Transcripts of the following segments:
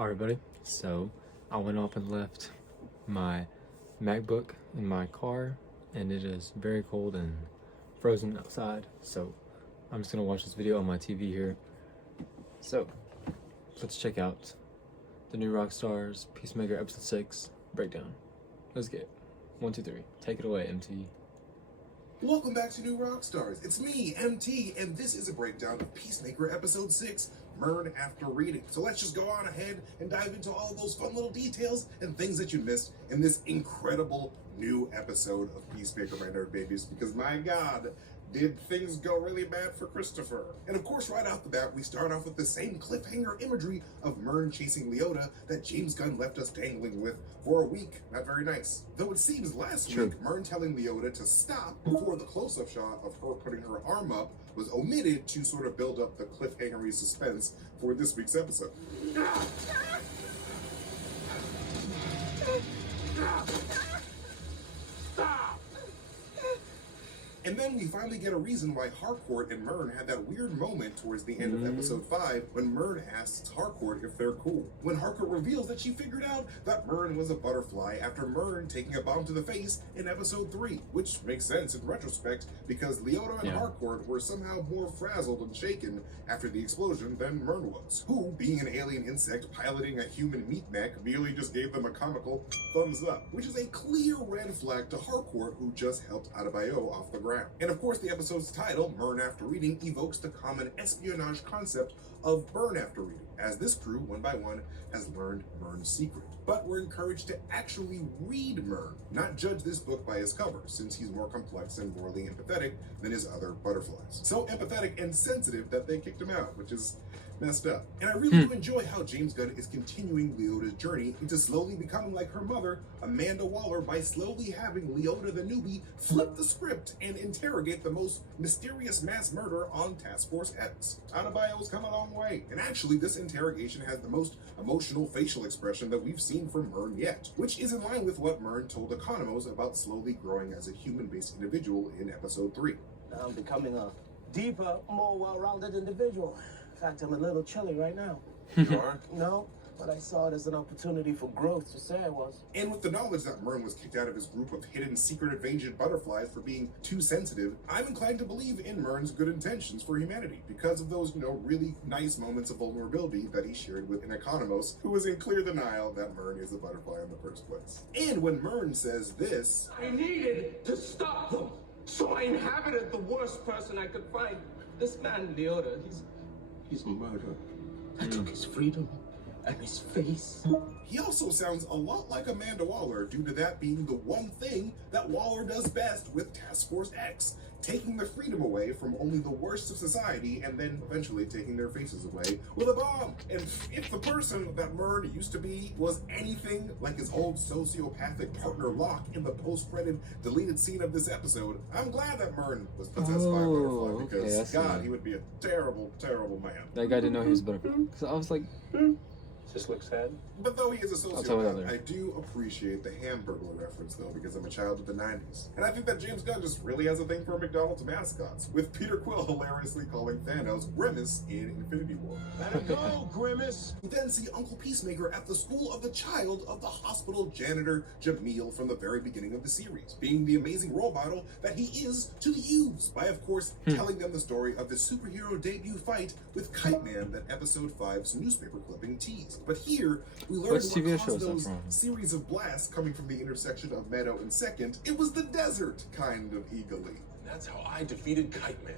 Alright, everybody, so I went up and left my MacBook in my car, and it is very cold and frozen outside, so I'm just gonna watch this video on my TV here. So let's check out the new Rockstars Peacemaker episode 6 breakdown. Let's get it. 1, 2, 3. Take it away, MT. Welcome back to New Rockstars. It's me, MT, and this is a breakdown of Peacemaker episode 6, Murn After Reading. So let's just go on ahead and dive into all of those fun little details and things that you missed in this incredible new episode of Peacemaker, my nerd babies, because my God, did things go really bad for Christopher. And of course, right off the bat, we start off with the same cliffhanger imagery of Murn chasing Leota that James Gunn left us dangling with for a week. Not very nice. Though it seems last week, Murn telling Leota to stop before the close-up shot of her putting her arm up was omitted to sort of build up the cliffhangery suspense for this week's episode. And then we finally get a reason why Harcourt and Murn had that weird moment towards the end of episode 5 when Murn asks Harcourt if they're cool. When Harcourt reveals that she figured out that Murn was a butterfly after Murn taking a bomb to the face in episode 3, which makes sense in retrospect because Leota and Harcourt were somehow more frazzled and shaken after the explosion than Murn was, who, being an alien insect piloting a human meat mech, merely just gave them a comical thumbs up, which is a clear red flag to Harcourt, who just helped Adebayo off the ground. And of course, the episode's title, Murn After Reading, evokes the common espionage concept of burn after reading, as this crew, one by one, has learned Murn's secret. But we're encouraged to actually read Murn, not judge this book by his cover, since he's more complex and morally empathetic than his other butterflies. So empathetic and sensitive that they kicked him out, which is messed up. And I really do enjoy how James Gunn is continuing Leota's journey into slowly becoming like her mother, Amanda Waller, by slowly having Leota the newbie flip the script and interrogate the most mysterious mass murder on Task Force X. Adebayo's come a long way, and actually this interrogation has the most emotional facial expression that we've seen from Murn yet, which is in line with what Murn told Economos about slowly growing as a human-based individual in episode 3. I'm becoming a deeper, more well-rounded individual. In fact, I'm a little chilly right now. You are? No, but I saw it as an opportunity for growth, to say I was. And with the knowledge that Murn was kicked out of his group of hidden secret invasion butterflies for being too sensitive, I'm inclined to believe in Murn's good intentions for humanity because of those, really nice moments of vulnerability that he shared with an Economos who was in clear denial that Murn is a butterfly in the first place. And when Murn says this, I needed to stop them, so I inhabited the worst person I could find. This man, Leota, he's a murderer. I took his freedom and his face. he also sounds a lot like Amanda Waller due to that being the one thing that Waller does best with Task Force X, taking the freedom away from only the worst of society and then eventually taking their faces away with a bomb. And if the person that Murn used to be was anything like his old sociopathic partner Locke in the post-credit deleted scene of this episode, I'm glad that Murn was possessed by a butterfly because, God, he would be a terrible, terrible man. That guy didn't know he was a butterfly. So I was like, This looks sad. But though he is a I'll tell you sociopath, later. I do appreciate the Hamburglar reference, though, because I'm a child of the 90s. And I think that James Gunn just really has a thing for McDonald's mascots, with Peter Quill hilariously calling Thanos Grimace in Infinity War. Let him go, Grimace. We then see Uncle Peacemaker at the school of the child of the hospital janitor Jamil from the very beginning of the series, being the amazing role model that he is to the youths, by of course telling them the story of the superhero debut fight with Kite Man that episode 5's newspaper clipping teased. But here, we learn Which what TV show caused is that those from? series of blasts coming from the intersection of Meadow and Second. It was the desert, kind of eagerly. That's how I defeated Kite Man,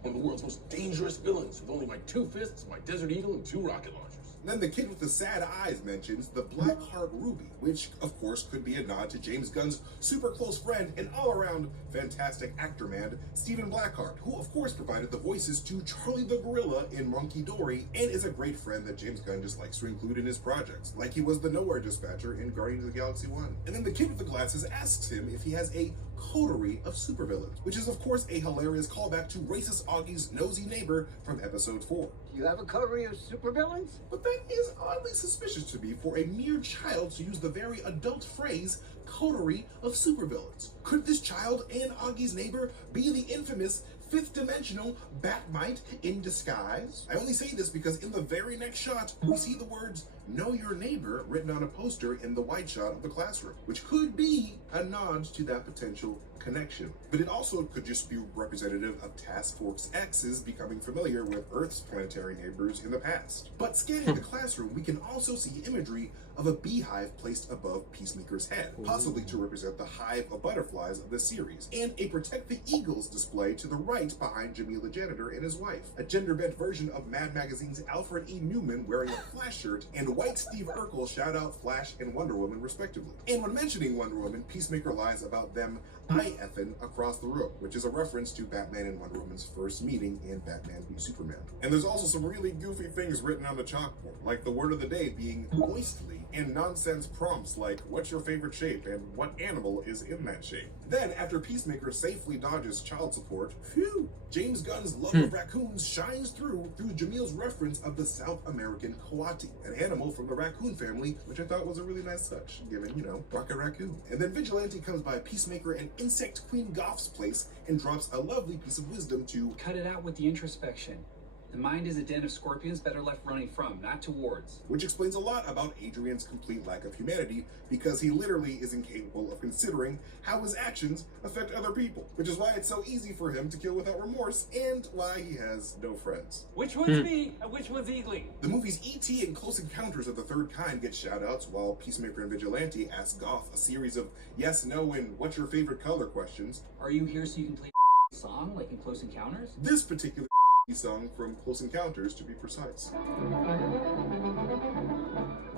one of the world's most dangerous villains with only my 2 fists, my Desert Eagle, and 2 rocket launchers. Then the kid with the sad eyes mentions the Black Heart Ruby, which of course could be a nod to James Gunn's super close friend and all-around fantastic actor man, Stephen Blackheart, who of course provided the voices to Charlie the Gorilla in Monkey Dory and is a great friend that James Gunn just likes to include in his projects, like he was the Nowhere Dispatcher in Guardians of the Galaxy 1. And then the kid with the glasses asks him if he has a coterie of supervillains, which is of course a hilarious callback to racist Augie's nosy neighbor from episode 4. You have a coterie of supervillains? But that is oddly suspicious to me for a mere child to use the very adult phrase coterie of supervillains. Could this child and Augie's neighbor be the infamous fifth dimensional Batmite in disguise? I only say this because in the very next shot, we see the words "Know Your Neighbor" written on a poster in the wide shot of the classroom, which could be a nod to that potential connection. But it also could just be representative of Task Force X's becoming familiar with Earth's planetary neighbors in the past. But scanning the classroom, we can also see imagery of a beehive placed above Peacemaker's head, possibly to represent the hive of butterflies of the series, and a Protect the Eagles display to the right behind Jimmy the janitor and his wife, a gender-bent version of Mad Magazine's Alfred E. Newman wearing a Flash shirt, and white Steve Urkel shout out Flash and Wonder Woman respectively. And when mentioning Wonder Woman, Peacemaker lies about them I-effing across the room, which is a reference to Batman and Wonder Woman's first meeting in Batman v Superman. And there's also some really goofy things written on the chalkboard, like the word of the day being moistly, and nonsense prompts like, "What's your favorite shape?" and "What animal is in that shape?" Then, after Peacemaker safely dodges child support, phew, James Gunn's love of raccoons shines through Jamil's reference of the South American coati, an animal from the raccoon family, which I thought was a really nice touch, given, you know, Rocket Raccoon. And then Vigilante comes by Peacemaker and Insect Queen Goff's place and drops a lovely piece of wisdom to cut it out with the introspection. The mind is a den of scorpions better left running from, not towards. Which explains a lot about Adrian's complete lack of humanity, because he literally is incapable of considering how his actions affect other people, which is why it's so easy for him to kill without remorse, and why he has no friends. Which one's me and which one's Eagly? The movies E.T. and Close Encounters of the Third Kind get shout-outs, while Peacemaker and Vigilante ask Goff a series of yes, no, and what's your favorite color questions. Are you here so you can play a song like in Close Encounters? This particular song from Close Encounters, to be precise.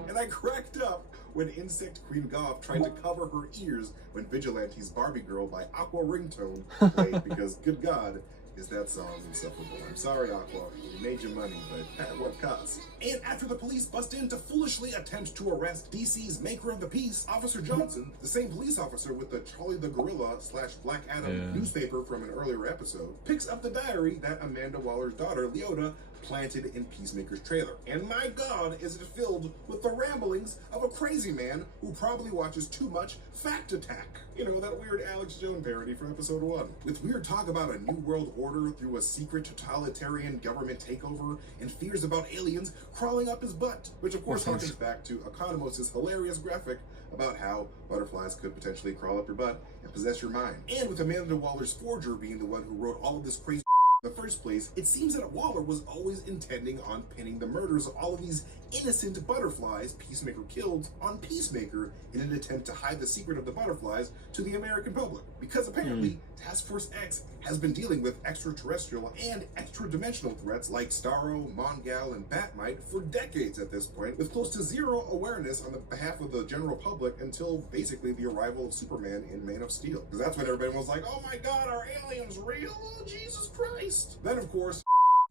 And I cracked up when Insect Queen Goff tried to cover her ears when Vigilante's Barbie Girl by Aqua Ringtone played, because good God, is that song insufferable. I'm sorry, Aqua, you made your money, but at what cost? And after the police bust in to foolishly attempt to arrest DC's maker of the peace, Officer Johnson, the same police officer with the Charlie the Gorilla / Black Adam newspaper from an earlier episode, picks up the diary that Amanda Waller's daughter, Leota, planted in Peacemaker's trailer. And my God, is it filled with the ramblings of a crazy man who probably watches too much Fact Attack. You know, that weird Alex Jones parody from episode 1. With weird talk about a new world order through a secret totalitarian government takeover and fears about aliens crawling up his butt, which of course harkens back to Economos' hilarious graphic about how butterflies could potentially crawl up your butt and possess your mind. And with Amanda Waller's forger being the one who wrote all of this crazy in the first place, it seems that Waller was always intending on pinning the murders of all of these innocent butterflies Peacemaker killed on Peacemaker in an attempt to hide the secret of the butterflies to the American public. Because apparently, Task Force X has been dealing with extraterrestrial and extra-dimensional threats like Starro, Mongal, and Batmite for decades at this point, with close to zero awareness on the behalf of the general public until basically the arrival of Superman in Man of Steel. Because that's when everybody was like, oh my God, are aliens real? Oh, Jesus Christ. Then, of course,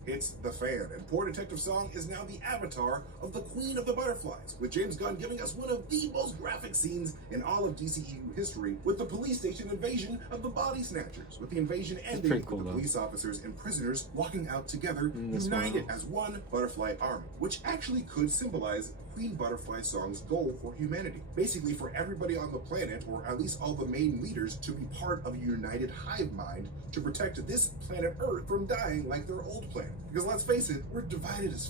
hits the fan, and poor Detective Song is now the avatar of the Queen of the Butterflies, with James Gunn giving us one of the most graphic scenes in all of DCEU history, with the police station invasion of the Body Snatchers, with the invasion ending with the police officers and prisoners walking out together, united as one butterfly army, which actually could symbolize Queen Butterfly Song's goal for humanity. Basically for everybody on the planet, or at least all the main leaders, to be part of a united hive mind to protect this planet Earth from dying like their old planet. Because let's face it, we're divided as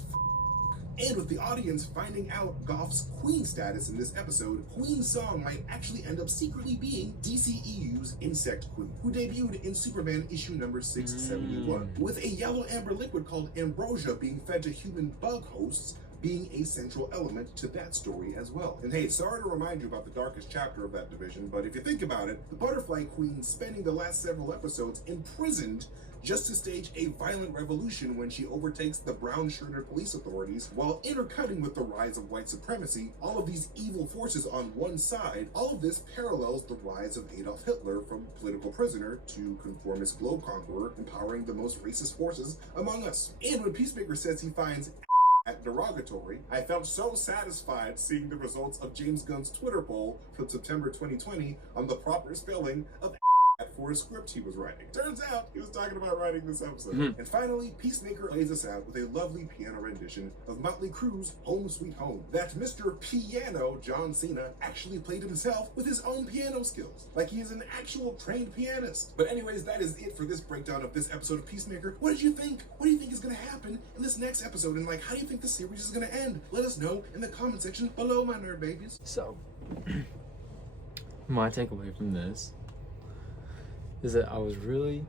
And with the audience finding out Goff's Queen status in this episode, Queen Song might actually end up secretly being DCEU's Insect Queen, who debuted in Superman issue number 671, with a yellow amber liquid called ambrosia being fed to human bug hosts being a central element to that story as well. And hey, sorry to remind you about the darkest chapter of that division, but if you think about it, the Butterfly Queen spending the last several episodes imprisoned just to stage a violent revolution when she overtakes the brown-shirted police authorities, while intercutting with the rise of white supremacy, all of these evil forces on one side, all of this parallels the rise of Adolf Hitler from political prisoner to conformist globe conqueror, empowering the most racist forces among us. And when Peacemaker says he finds at derogatory, I felt so satisfied seeing the results of James Gunn's Twitter poll from September 2020 on the proper spelling of for a script he was writing. Turns out he was talking about writing this episode. And finally, Peacemaker plays us out with a lovely piano rendition of Motley Crue's Home Sweet Home. That Mr. Piano John Cena actually played himself with his own piano skills, like he is an actual trained pianist. But anyways, that is it for this breakdown of this episode of Peacemaker. What did you think? What do you think is going to happen in this next episode? And like, how do you think the series is going to end? Let us know in the comment section below, my nerd babies. So, my takeaway from this is that I was really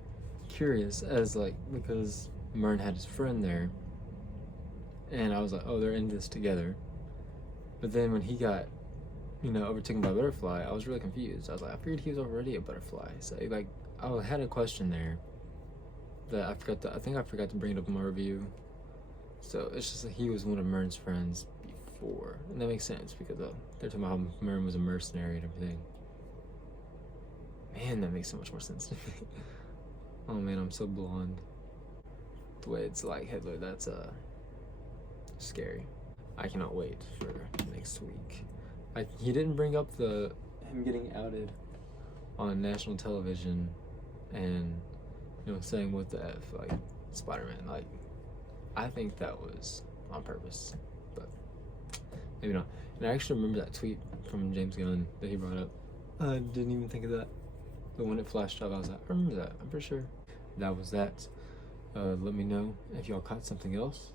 curious as like, because Mern had his friend there, and I was like, oh, they're in this together. But then when he got, you know, overtaken by a butterfly, I was really confused. I was like, I figured he was already a butterfly. So like, I had a question there that I think I forgot to bring it up in my review. So it's just that he was one of Mern's friends before, and that makes sense because they're talking about how Mern was a mercenary and everything. Man, that makes so much more sense to me. Oh man, I'm so blonde. The way it's like Hitler, that's scary. I cannot wait for next week. He didn't bring up him getting outed on national television and, you know, saying what the F, like Spider-Man. Like, I think that was on purpose, but maybe not. And I actually remember that tweet from James Gunn that he brought up. I didn't even think of that. But when it flashed up, I was like, I remember that. I'm pretty sure that was that. Let me know if y'all caught something else.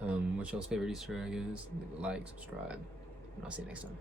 What y'all's favorite Easter egg is. Leave a like, subscribe, and I'll see you next time.